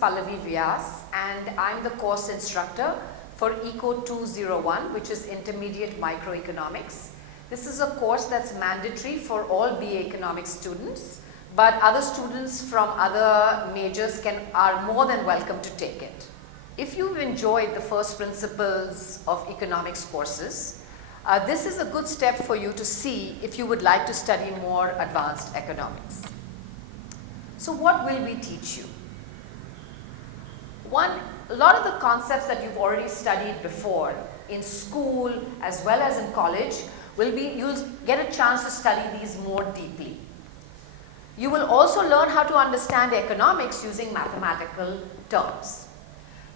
Pallavi Vyas and I'm the course instructor for ECO 201, which is Intermediate Microeconomics. This is a course that's mandatory for all BA Economics students, but other students from other majors are more than welcome to take it. If you've enjoyed the first principles of economics courses, this is a good step for you to see if you would like to study more advanced economics. So what will we teach you? A lot of the concepts that you've already studied before in school as well as in college you'll get a chance to study these more deeply. You will also learn how to understand economics using mathematical terms.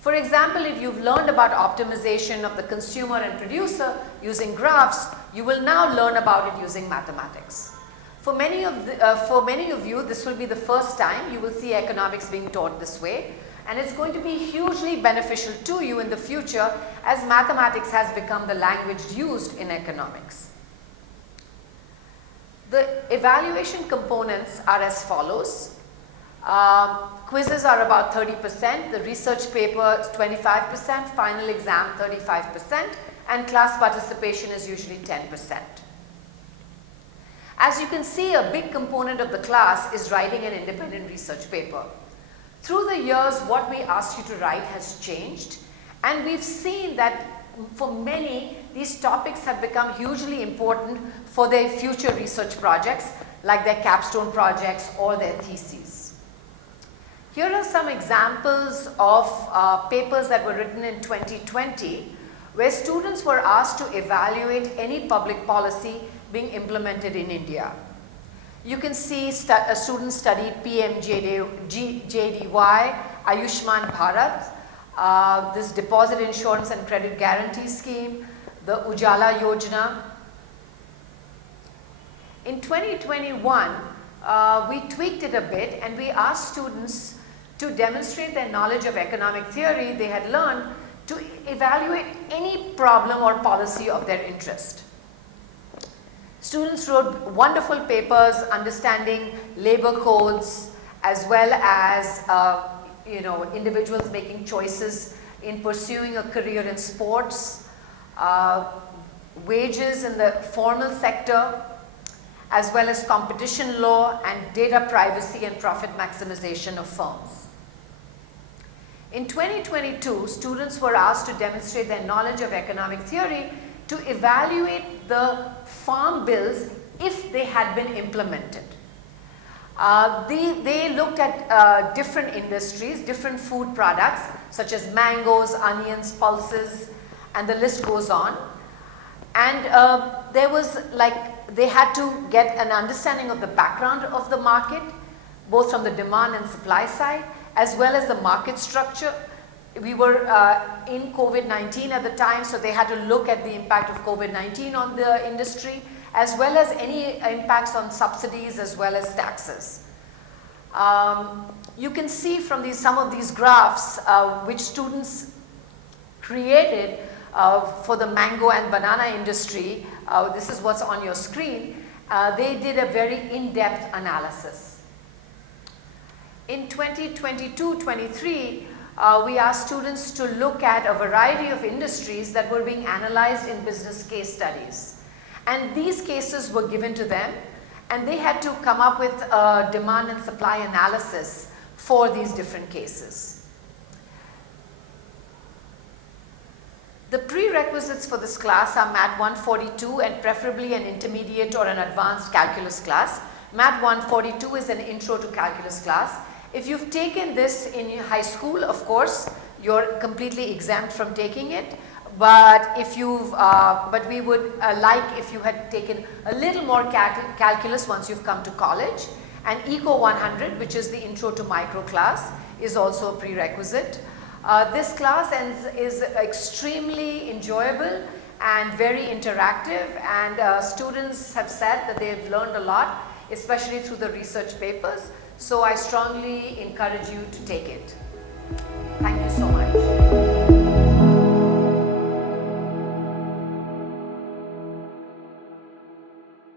For example, if you've learned about optimization of the consumer and producer using graphs, you will now learn about it using mathematics. For many of you, this will be the first time you will see economics being taught this way, and it's going to be hugely beneficial to you in the future as mathematics has become the language used in economics. The evaluation components are as follows. Quizzes are about 30%, the research paper is 25%, final exam 35%, and class participation is usually 10%. As you can see, a big component of the class is writing an independent research paper. Through the years, what we ask you to write has changed, and we've seen that for many, these topics have become hugely important for their future research projects, like their capstone projects or their theses. Here are some examples of papers that were written in 2020, where students were asked to evaluate any public policy being implemented in India. You can see a student studied PMJDY, Ayushman Bharat, this deposit insurance and credit guarantee scheme, the Ujala Yojana. In 2021, we tweaked it a bit and we asked students to demonstrate their knowledge of economic theory they had learned to evaluate any problem or policy of their interest. Students wrote wonderful papers understanding labor codes as well as individuals making choices in pursuing a career in sports, wages in the formal sector, as well as competition law and data privacy and profit maximization of firms. In 2022, students were asked to demonstrate their knowledge of economic theory to evaluate the farm bills if they had been implemented. They looked at different industries, different food products such as mangoes, onions, pulses, and the list goes on. And they had to get an understanding of the background of the market, both from the demand and supply side, as well as the market structure. We were in COVID-19 at the time, so they had to look at the impact of COVID-19 on the industry, as well as any impacts on subsidies as well as taxes. You can see from some of these graphs which students created for the mango and banana industry. This is what's on your screen. They did a very in-depth analysis. In 2022-23, we asked students to look at a variety of industries that were being analyzed in business case studies. And these cases were given to them, and they had to come up with a demand and supply analysis for these different cases. The prerequisites for this class are Math 142 and preferably an intermediate or an advanced calculus class. Math 142 is an intro to calculus class. If you've taken this in high school, of course, you're completely exempt from taking it. But we would like if you had taken a little more calculus once you've come to college. And ECO 100, which is the intro to micro class, is also a prerequisite. This class is extremely enjoyable and very interactive, and students have said that they've learned a lot, especially through the research papers. So I strongly encourage you to take it. Thank you so much.